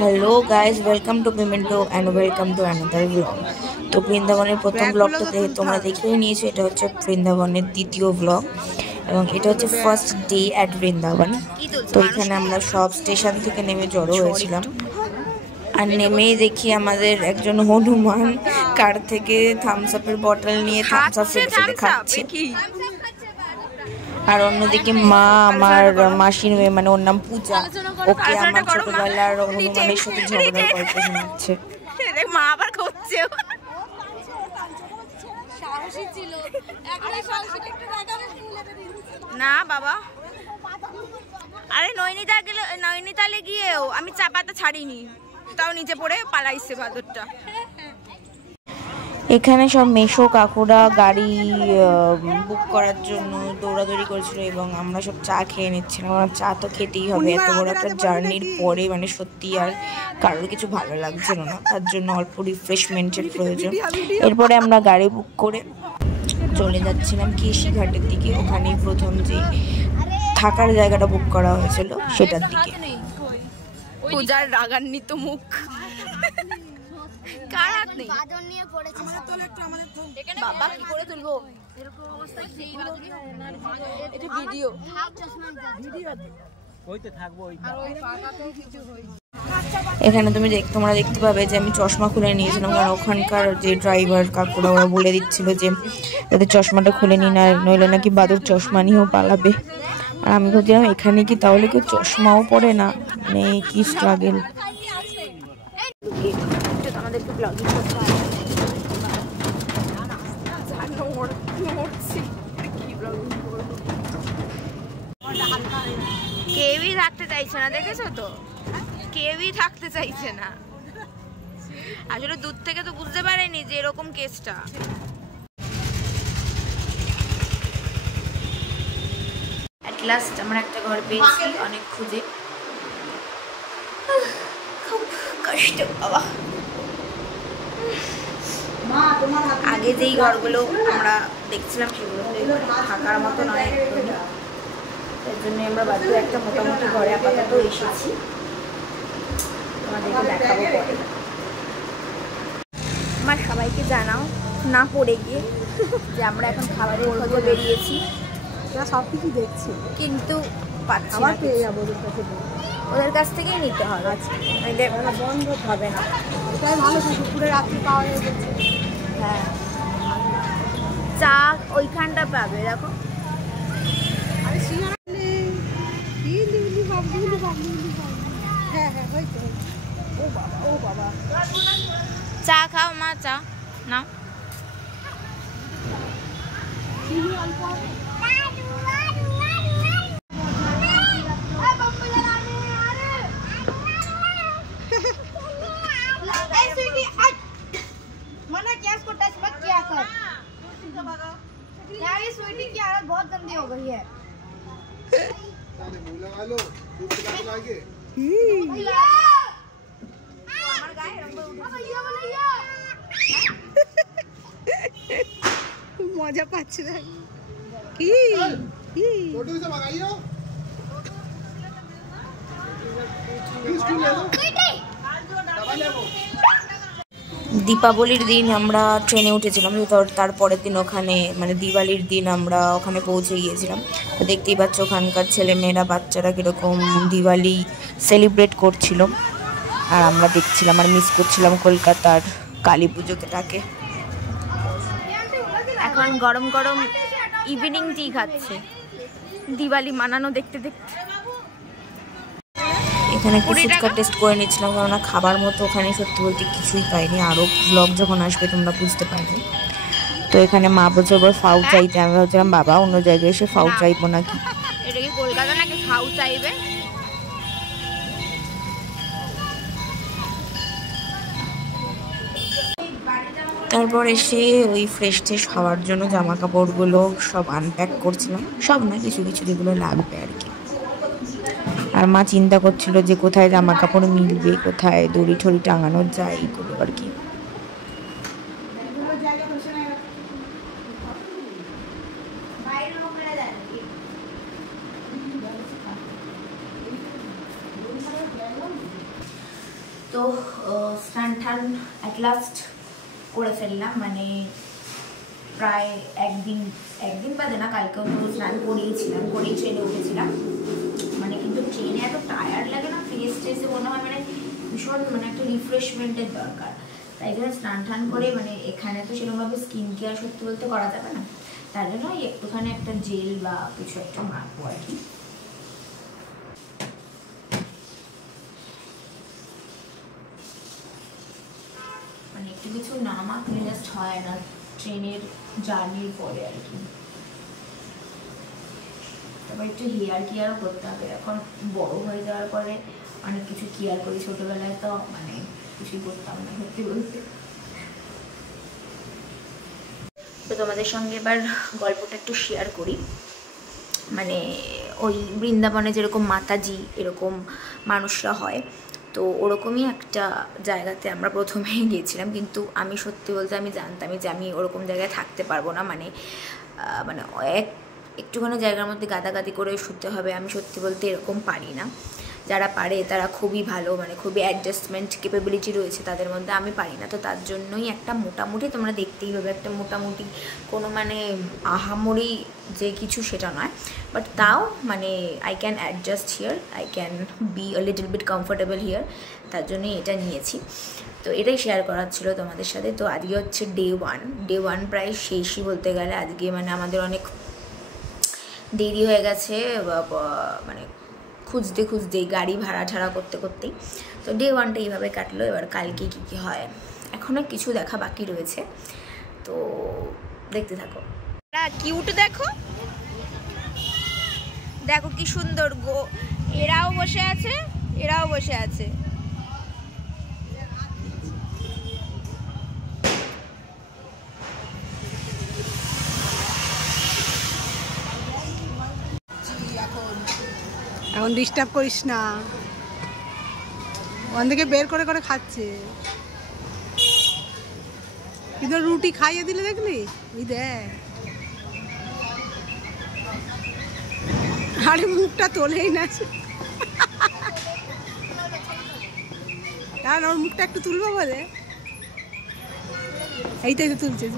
Hello guys, welcome to Pimento and welcome to another blog. তো বৃন্দাবনের প্রথম ব্লগটাতে তোমরা দেখেই নিয়েছো, এটা হচ্ছে বৃন্দাবনের দ্বিতীয় ব্লগ এবং এটা হচ্ছে ফার্স্ট ডে অ্যাট বৃন্দাবন। তো এখানে আমরা সব স্টেশন থেকে নেমে জড়ো হয়েছিলাম, আর নেমেই দেখি আমাদের একজন হনুমান কার থেকে থামস আপের বটল নিয়ে থামস আপ ফেলে খাচ্ছে। আর অন্যদিকে মা, আমার মাসির মেয়ে, মানে ওর নাম পূজা, ওকে আমার ছোটবেলার হনুমানের সাথে ঝগড়ার গল্প শোনাচ্ছে। মা আবার করছে না বাবা। আরে নৈনিতালে গিয়েও আমি চাপাটা ছাড়িনি, তাও নিচে পড়ে পালাইছে বাদরটা। এখানে সব মেশো কাকুরা গাড়ি বুক করার জন্য দৌড়াদৌড়ি করেছিল এবং আমরা সব চা খেয়ে নিচ্ছিলাম। আমার চা তো খেতেই হবে, এত বড় একটা জার্নির পরে মানে সত্যি আর কারোর কিছু ভালো লাগছিল না, তার জন্য অল্প রিফ্রেশমেন্টের প্রয়োজন। এরপরে আমরা গাড়ি বুক করে চলে যাচ্ছিলাম কেশিঘাটের দিকে, ওখানেই প্রথম যে থাকার জায়গাটা বুক করা হয়েছিল সেটার দিকে। পূজার রাগান্বিত মুখ, বাবা কি করে তুলবো এটা ভিডিও। এখানে তোমরা দেখতে পাবে যে আমি চশমা খুলে নিয়েছিলাম, কারণ ওখানকার যে ড্রাইভার কাকুরা ওরা বলে দিচ্ছিল যে যাতে চশমাটা খুলে নি, না নইলে নাকি বাদুর চশমা নিয়েও পালাবে। আর আমি ভাবছিলাম এখানে কি তাহলে কেউ চশমাও পরে না, মানে কি স্ট্রাগল। কেউই থাকতে চাইছে না, দেখেছো তো, কেউই থাকতে চাইছে না। আসলে দূর থেকে তো বুঝতে পারেনি যে এরকম কেসটা। এট লাস্ট আমরা একটা ঘর পেয়েছি অনেক খুঁজে, খুব কষ্ট বাবা। আগে যেই ঘরগুলো আমরা দেখছিলাম সেগুলো থাকার মতো নয় একদমই, তার জন্য আমরা বাধ্য একটা মোটামুটি ঘরে আপাতত এসেছি, তোমাদেরকে দেখাবো পরে। আমার সবাইকে জানাও না পড়ে গিয়ে যে আমরা এখন খাবারের খোঁজে বেরিয়েছি, সব কিছু দেখছি কিন্তু পাচ্ছি আবার না। পেয়ে যাবো ওদের কাছে, ওদের কাছ থেকেই নিতে হবে, বন্ধ হবে না। এটাই ভালো, দুপুরে রাত্রি পাওয়া যাচ্ছে। হ্যাঁ, চা ওইখানটা পাবে, দেখো। আরে সিঙ্গারা কি লিলি বাবলি হ্যাঁ হ্যাঁ হয়তো। ও বাবা চা খাও মা, চা নাও। চিনি অল্প मना क्या, इसको टच मत किया कर यार, ये स्वीटी की हालत बहुत गंदी हो गई है। लगा लो, आगे মজা পাচ্ছে না কি छोटू से मंगाइयो দীপাবলির দিন আমরা ট্রেনে উঠেছিলাম, তারপরের দিন ওখানে মানে দিওয়ালির দিন আমরা ওখানে পৌঁছে গিয়েছিলাম। তো দেখতেই পাচ্ছ ওখানকার ছেলেমেয়েরা বাচ্চারা কীরকম দিওয়ালি সেলিব্রেট করছিল, আর আমরা দেখছিলাম আর মিস করছিলাম কলকাতার কালী পুজোটাকে। এখন গরম গরম ইভিনিং টি খাচ্ছে দিওয়ালি মানানো দেখতে দেখতে। এখানে একটু ফুচকা টেস্ট করে নিচ্ছিলাম, কারণ খাবার মতো ওখানে সত্যি বলতে কিছুই পাইনি, আরও ব্লগ যখন আসবে তোমরা বুঝতে পারবে। তো এখানে মা বলছে ওর ফাউ চাইতে, আমি ভাবছিলাম বাবা অন্য জায়গায় এসে ফাউ চাইবো নাকি। এটা কি কলকাতা নাকি ফাউ চাইবে? তারপর এসে ওই ফ্রেশ ট্রেশ হওয়ার জন্য জামা কাপড়গুলো সব আনপ্যাক করছিলাম, সব না কিছু কিছু যেগুলো লাগবে আর কি। আর মা চিন্তা করছিল যে কোথায় জামা কাপড় মিলবে, কোথায় দড়ি ঠড়ি টাঙানো যায়, এইগুলো আর কি। তো স্নান টান অ্যাট লাস্ট করে ফেললাম, মানে প্রায় একদিন বাদে না, কালকেও তো স্নান করিয়েছিলাম, করেই ট্রেনে উঠেছিলাম। মানে কিন্তু ট্রেনে এত টায়ার্ড লাগে না, ফ্রেশ ট্রেসে মনে হয় মানে ভীষণ মানে একটা রিফ্রেশমেন্টের দরকার। তাই জন্য স্নান টান করে, মানে এখানে তো সেরকমভাবে স্কিন কেয়ার সত্যি বলতে করা যাবে না, তার জন্য একটুখানি একটা জেল বা কিছু একটা মাখবো আর কি। মানে একটু কিছু না মাখলে জাস্ট হয় না ট্রেনের জার্নির পরে আর কি। তারপর একটু হেয়ার কেয়ারও করতে হবে, এখন বড় হয়ে যাওয়ার পরে অনেক কিছু কেয়ার করি, ছোটবেলায় তো মানে কিছুই করতাম না সত্যি বলতে। তো তোমাদের সঙ্গে এবার গল্পটা একটু শেয়ার করি। মানে ওই বৃন্দাবনে যেরকম মাতাজি এরকম মানুষরা হয়, তো ওরকমই একটা জায়গাতে আমরা প্রথমে গিয়েছিলাম, কিন্তু আমি সত্যি বলতে আমি জানতামই যে আমি ওরকম জায়গায় থাকতে পারবো না। মানে মানে একটুখানি জায়গার মধ্যে গাদাগাদি করে শুতে হবে, আমি সত্যি বলতে এরকম পারি না। যারা পারে তারা খুবই ভালো, মানে খুবই অ্যাডজাস্টমেন্ট ক্যাপাবিলিটি রয়েছে তাদের মধ্যে, আমি পারি না। তো তার জন্যই একটা মোটামুটি তোমরা দেখতেই হবে, একটা মোটামুটি কোনো মানে আহামরি যে কিছু সেটা নয়, বাট তাও মানে I can adjust here, I can be a little bit comfortable here, তার জন্যই এটা নিয়েছি। তো এটাই শেয়ার করার ছিল তোমাদের সাথে। তো আজকে হচ্ছে ডে ওয়ান প্রায় শেষই বলতে গেলে। আজকে মানে আমাদের অনেক দেরি হয়ে গেছে, মানে খুঁজতে গাড়ি ভাড়া করতে করতেই। তো ডে ওয়ানটা এইভাবে কাটলো। এবার কালকে কী হয় এখনও কিছু দেখা বাকি রয়েছে, তো দেখতে থাকো। কিউট দেখো, দেখো কি সুন্দর গো, এরাও বসে আছে, এরাও বসে আছে। এখন ডিস্টার্ব করিস না, ওখান থেকে বের করে করে খাচ্ছে। কিন্তু রুটি খাইয়ে দিলে দেখলি, ওই দেখ, আরে মুখটা তোলেই না, কারণ ওর মুখটা একটু তুলবো বলে এইটাই তো তুলছে।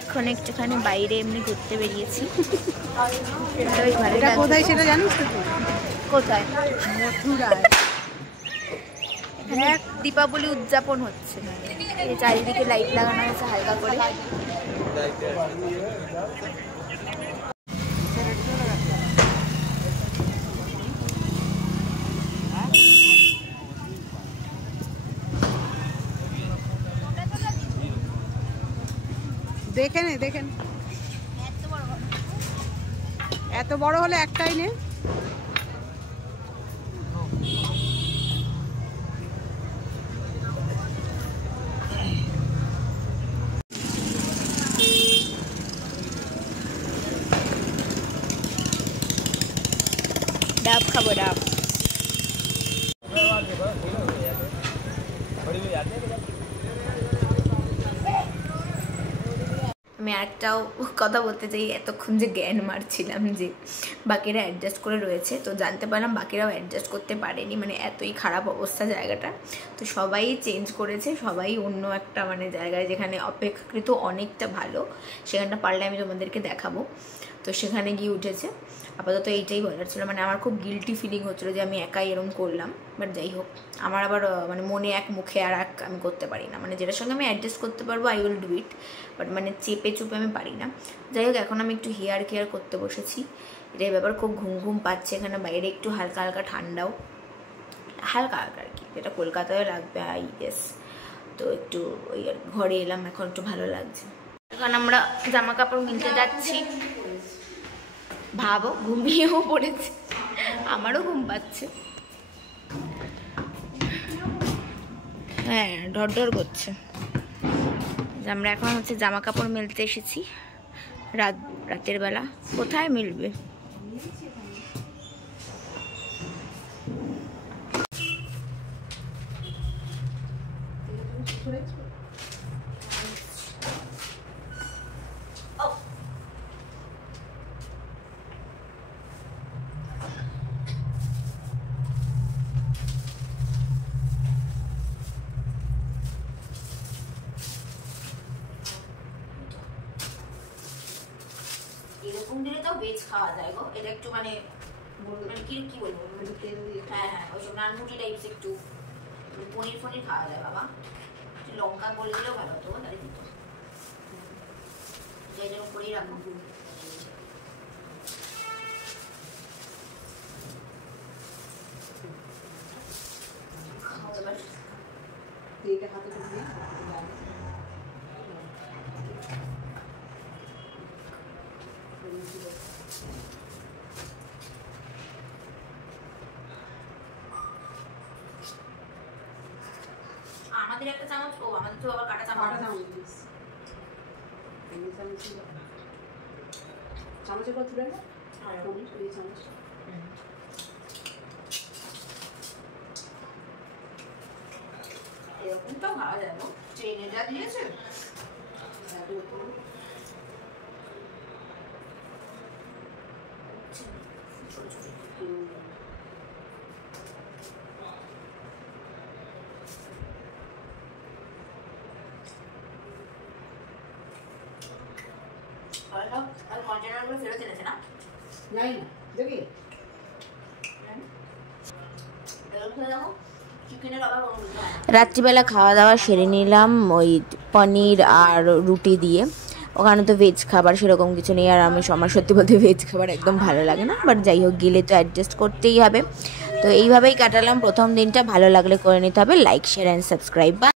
এখন একটুখানি বাইরে এমনি ঘুরতে বেরিয়েছি। এটা কোথায় সেটা জানিস তো? কোথায়? মথুরায়। এক দীপাবলি উদযাপন হচ্ছে, এই চারিদিকে লাইট লাগানো হয়েছে হালকা করে। দেখে নে, দেখেন এত বড় হলে একটাই নে। ডাব খাবো, ডাব। আমি আরেকটাও কথা বলতে চাই, এতক্ষণ যে জ্ঞান মারছিলাম যে বাকিরা অ্যাডজাস্ট করে রয়েছে, তো জানতে পারলাম বাকিরাও অ্যাডজাস্ট করতে পারেনি, মানে এতই খারাপ অবস্থা জায়গাটা। তো সবাই চেঞ্জ করেছে, সবাই অন্য একটা মানে জায়গায় যেখানে অপেক্ষাকৃত অনেকটা ভালো, সেখানটা পারলে আমি তোমাদেরকে দেখাবো। তো সেখানে গিয়ে উঠেছে। আপাতত এইটাই বলার ছিল, মানে আমার খুব গিল্টি ফিলিং হচ্ছিলো যে আমি একাই এরকম করলাম, বাট যাই হোক, আমার আবার মানে মনে এক মুখে আর এক আমি করতে পারি না, মানে যেটার সঙ্গে আমি অ্যাডজাস্ট করতে পারবো I will do it, but মানে চেপে চুপে আমি পারি না। যাই হোক, এখন আমি একটু হেয়ার কেয়ার করতে বসেছি। এটাই ব্যাপার, খুব ঘুম পাচ্ছে এখানে, বাইরে একটু হালকা হালকা ঠান্ডাও, হালকা হালকা আর কি, যেটা কলকাতায় লাগবে আই গেস। তো একটু ওই আর ঘরে এলাম, এখন একটু ভালো লাগছে। এখন আমরা জামা কাপড় কিনতে যাচ্ছি। ভাবো, ঘুমিয়েও পড়েছে, আমারও ঘুম পাচ্ছে, হ্যাঁ ঢর করছে। আমরা এখন হচ্ছে জামা কাপড় মেলতে এসেছি রাতের বেলা, কোথায় মিলবে। তো ভেজ খাওয়া যায় গো, এটা একটু মানে কি কি বলবো, হ্যাঁ হ্যাঁ ওইসব নানমুটি টাইপস একটু পনির ফনির খাওয়া যায় বাবা, লঙ্কা করে দিলেও ভালো হতো তাহলে দিত, যাই যেরকম করেই রাখবো। আমাদের একটা চামচ, ও আমাদের তো আবার কাটা চামচ, চামচের কত তুলে চামচ এরকম তো খাওয়া যায় না, ট্রেনে যা দিয়েছে ছোট ছোট। কন্টেনারগুলো ফেরত এনেছে না, জানি না দেখি রাত্রিবেলা খাওয়া দাওয়া সেরে নিলাম ওই পনির আর রুটি দিয়ে। ওখানে তো ভেজ খাবার সেরকম কিছু নেই, আর আমার সত্যি বলতে ভেজ খাবার একদম ভালো লাগে না, বাট যাই হোক গেলে তো অ্যাডজাস্ট করতেই হবে। তো এইভাবেই কাটালাম প্রথম দিনটা। ভালো লাগলে করে নিতে হবে লাইক, শেয়ার অ্যান্ড সাবস্ক্রাইব।